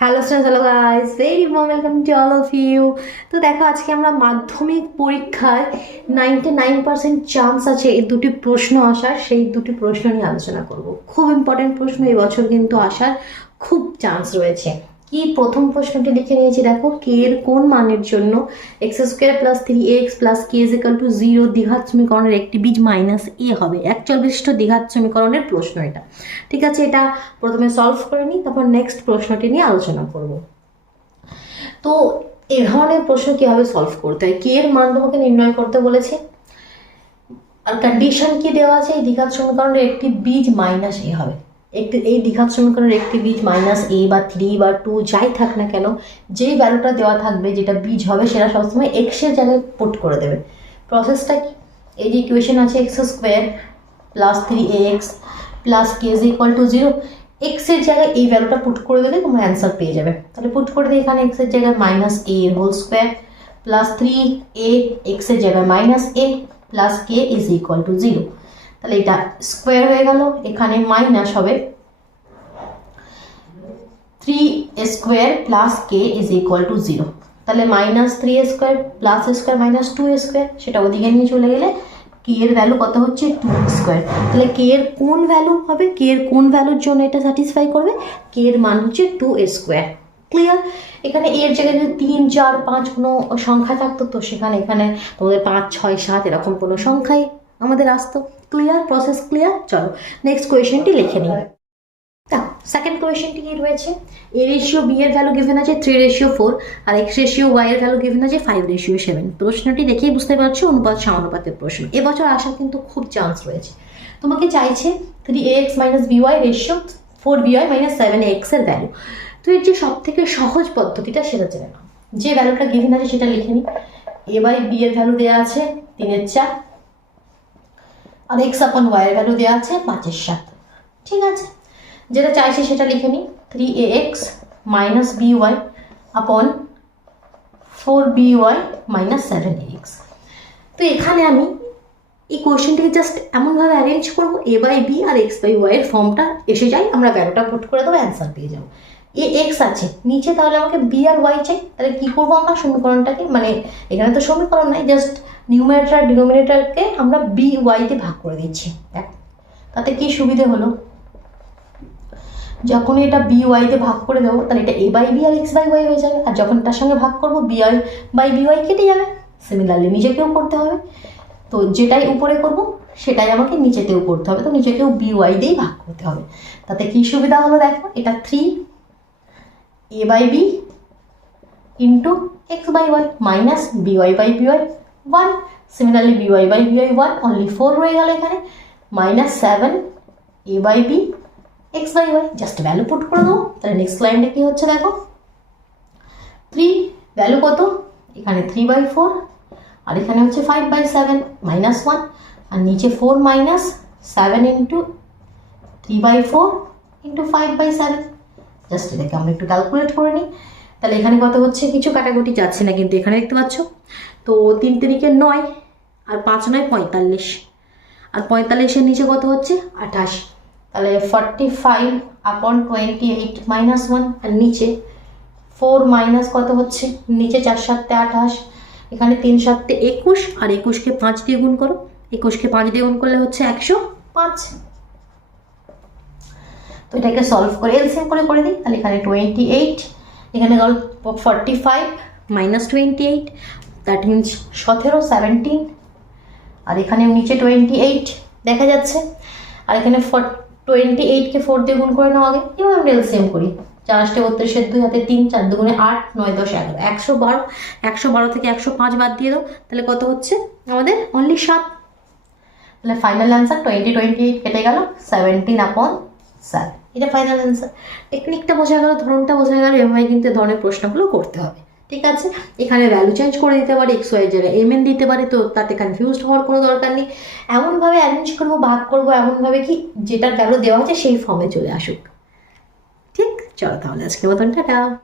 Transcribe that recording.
Hello students hello guys very welcome to all of you তো দেখো, আজকে আমরা মাধ্যমিক পরীক্ষায় নাইনটি নাইন পার্সেন্ট চান্স আছে এই দুটি প্রশ্ন আসার। সেই দুটি প্রশ্ন নিয়ে আলোচনা করব। খুব ইম্পর্টেন্ট প্রশ্ন, এই বছর কিন্তু আসার খুব চান্স রয়েছে। কি প্রথম প্রশ্নটি লিখে নিয়েছি, দেখো কে এর কোন মানের জন্য x square plus three x plus k is equal to zero দ্বিঘাত সমীকরণের একটি বীজ মাইনাস এ হবে। একচল বিশিষ্ট দ্বিঘাত সমীকরণের প্রশ্ন এটা। ঠিক আছে, এটা প্রথমে সলভ করে নিই, তারপর নেক্সট প্রশ্নটি নিয়ে আলোচনা করব। তো এ ধরনের প্রশ্ন কীভাবে সলভ করতে হয়? কে এর মান তোমাকে নির্ণয় করতে বলেছে। আর কন্ডিশন কি দেওয়া আছে? এই দ্বিঘাত সমীকরণের একটি বীজ মাইনাস এ হবে। একটি এই দ্বিঘাত সমীকরণের একটি বীজ মাইনাস এ বা থ্রি বা টু যাই থাক না কেন, যেই ভ্যালুটা দেওয়া থাকবে, যেটা বীজ হবে, সেটা সবসময় এক্সের জায়গায় পুট করে দেবে। প্রসেসটা কি? এই যে ইকুয়েশন আছে x square plus three x plus k is equal to zero এক্সের জায়গায় এই ভ্যালুটা পুট করে দিলে তোমরা অ্যান্সার পেয়ে যাবে। তাহলে পুট করে দিই এখানে এক্সের জায়গায় minus a whole square plus three a এক্সের জায়গায় minus a plus k is equal to zero তাহলে এটা স্কোয়ার হয়ে গেল, এখানে মাইনাস হবে। Three square plus k is equal to zero তাহলে minus three square plus square minus two square সেটা ওদিকে নিয়ে চলে গেলে কে এর ভ্যালু কত হচ্ছে? টু স্কোয়ার তাহলে কে এর কোন ভ্যালু হবে? কে এর কোন ভ্যালুর জন্য এটা স্যাটিসফাই করবে? কে এর মান হচ্ছে টু স্কোয়ার ক্লিয়ার এখানে এর জায়গায় যদি তিন, চার, পাঁচ কোনো সংখ্যা থাকতো, তো সেখানে এখানে তোমাদের পাঁচ, ছয়, সাত এরকম কোনো সংখ্যাই আমাদের আসতো ক্লিয়ার প্রসেস ক্লিয়ার চলো নেক্সট কোয়েশনটি লিখে নিই। সেকেন্ড কোয়েশনটি কি রয়েছে? এ রেশিও বি এর ভ্যালু গিভেন আছে থ্রি রেশিও ফোর আর এক্স রেশিও ওয়াই এর ভ্যালু গিভেন আছে ফাইভ রেশিও সেভেন প্রশ্নটি দেখেই বুঝতে পারছ, অনুপাত সমানুপাতের প্রশ্ন। এবছর আসার কিন্তু খুব চান্স রয়েছে। তোমাকে চাইছে three a x minus b y ratio four b y minus seven এক্সের ভ্যালু তো এর যে সব থেকে সহজ পদ্ধতিটা সেটা জেনে নাও। যে ভ্যালুটা গিভেন আছে সেটা লিখে নিই। এ বাই বি এর ভ্যালু দেওয়া আছে, তিনের চার আর এক্স আপন ওয়াই এর ভ্যালু দেওয়া আছে পাঁচের সাত ঠিক আছে? যেটা চাইছি সেটা লিখে নিই। Three a x minus b y upon four b y minus seven x তো এখানে আমি এই কোয়েশ্চেনটিকে জাস্ট এমনভাবে অ্যারেঞ্জ করব এ বাই বি আর এক্স বাই ওয়াই এর ফর্মটা এসে যায়, আমরা ভ্যালুটা পুট করে দেবো অ্যান্সার পেয়ে যাব। এ এক্স আছে। নিচে তাহলে আমাকে বি আর ওয়াই চাই। তাহলে কী করব আমরা? সমীকরণটাকে মানে এখানে তো সমীকরণ নাই জাস্ট নিউমিনেটার ডিনোমিনেটারকে আমরা বি ওয়াইতে ভাগ করে দিচ্ছি। দেখ, তাতে কি সুবিধে হলো? যখন এটা বি ওয়াইতে ভাগ করে দেবো, তাহলে এটা এ বাই বি আর এক্স বাই ওয়াই হয়ে যাবে। আর যখন তার সঙ্গে ভাগ করব b i by b y কেটে যাবে। সিমিলারলি নিচেকেও করতে হবে। তো যেটাই উপরে করব, সেটাই আমাকে নিচেতেও করতে হবে। তো নিচেকেও বি ওয়াই দিয়েই ভাগ করতে হবে। তাতে কী সুবিধা হলো? দেখো, এটা three into x by y minus b y by b y one similarly b y by b one only four রয়ে গেল এখানে minus seven a by b x by y just value put করে দেবো তাহলে next লাইনটা কী হচ্ছে দেখো? Three value কত? এখানে থ্রি বাই ফোর আর এখানে হচ্ছে five by seven minus one আর নিচে four minus seven into three by four into five by seven just এটাকে আমরা একটু ক্যালকুলেট করে নিই। তাহলে এখানে কত হচ্ছে? কিছু কাটাকুটি যাচ্ছে না কিন্তু এখানে দেখতে পাচ্ছ। তো তিন তিরিকে নয় আর পাঁচ নয় পঁয়তাল্লিশ। আর পঁয়তাল্লিশের নিচে কত হচ্ছে? আঠাশ। তাহলে forty five upon twenty eight minus one আর নিচে ফোর মাইনাস কত হচ্ছে? নিচে চার সাতটে আঠাশ। এখানে তিন সাতটে একুশ, আর একুশকে পাঁচ দিয়ে গুণ করো। একুশকে পাঁচ দিয়ে গুণ করলে হচ্ছে একশো পাঁচ। তো এটাকে সলভ করে এলসিএম করে করে দিই। তাহলে এখানে টোয়েন্টি এইট এখানে গেল forty five minus twenty eight that means সতেরো সেভেন্টিন আর এখানে নিচে টোয়েন্টি এইট দেখা যাচ্ছে। আর এখানে ফর টোয়েন্টি এইটকে ফোর দিয়ে গুণ করে নাও আগে। এবার আমরা এলসিএম করি। চার আসতে বত্রিশের দুই হাতে তিন, চার দুগুণে আট, নয়, দশ, এগারো। একশো বারো একশো বারো থেকে একশো পাঁচ বাদ দিয়ে দাও। তাহলে কত হচ্ছে? আমাদের অনলি সাত। তাহলে final answer twenty twenty eight কেটে গেল। সেভেন্টিন আপন স্যার এটা ফাইনাল অ্যান্সার টেকনিকটা বোঝা গেল, ধরনটা বোঝা গেল এভাবে কিন্তু ধরনের প্রশ্নগুলো করতে হবে। ঠিক আছে? এখানে ভ্যালু চেঞ্জ করে দিতে পারে এক্স ওয়াই জায়গায় এম এন দিতে পারে, তো তাতে কনফিউজ হওয়ার কোনো দরকার নেই। এমনভাবে অ্যারেঞ্জ করব, ভাগ করব, এমনভাবে কি যেটার ভ্যালু দেওয়া আছে সেই ফর্মে চলে আসুক। ঠিক? চলো তাহলে আজকে মতন, টাটা।